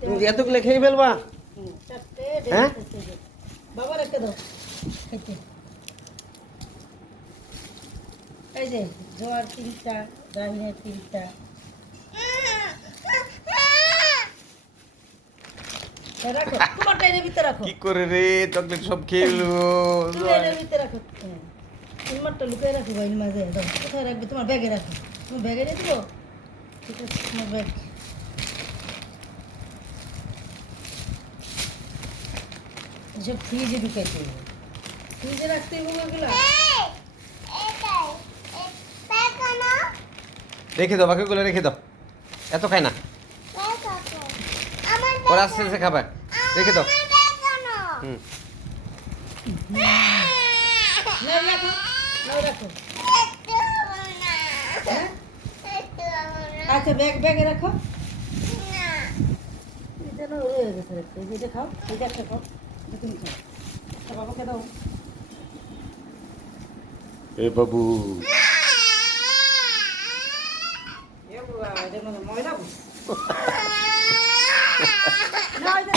তুমি এতগুলো খেয়ে ফেলবা? হ্যাঁ বাবা রেখে দাও খাইতে। এই যে জোয়ার 3টা, রাহিনের 3টা। রাখো তোমার টাইনের ভিতরে রাখো। কি করে রে চকলেট সব খেলো? তুমি এর ভিতরে রাখো। তোমারটা লুকিয়ে রাখো বাইর মাঝে। দাও কোথায় রাখবে? তোমার ব্যাগে রাখো। তোমার ব্যাগে রেখে দিবো? ঠিক আছে তোমার ব্যাগ। এসব ফ্রিজে ঢুকাইতে হবে, ফ্রিজে রাখতে হবে ওগুলো। রেখে দাও, বাকিগুলো রেখে দাও। এত খায় না, ওরা আস্তে আস্তে খাবে। রেখে দাও। হুম নাও রাখো, নাও রাখো। হ্যাঁ? আচ্ছা ব্যাগে রাখো। এটা না হয়ে গেছে রাখতে। এটা খাও, এটা একটা খাও, এটা তুমি খাও। আচ্ছা বাবাকে দাও। এ বাবু এ বাবা, এটা মানে ময়লা বুঝ। না, এটা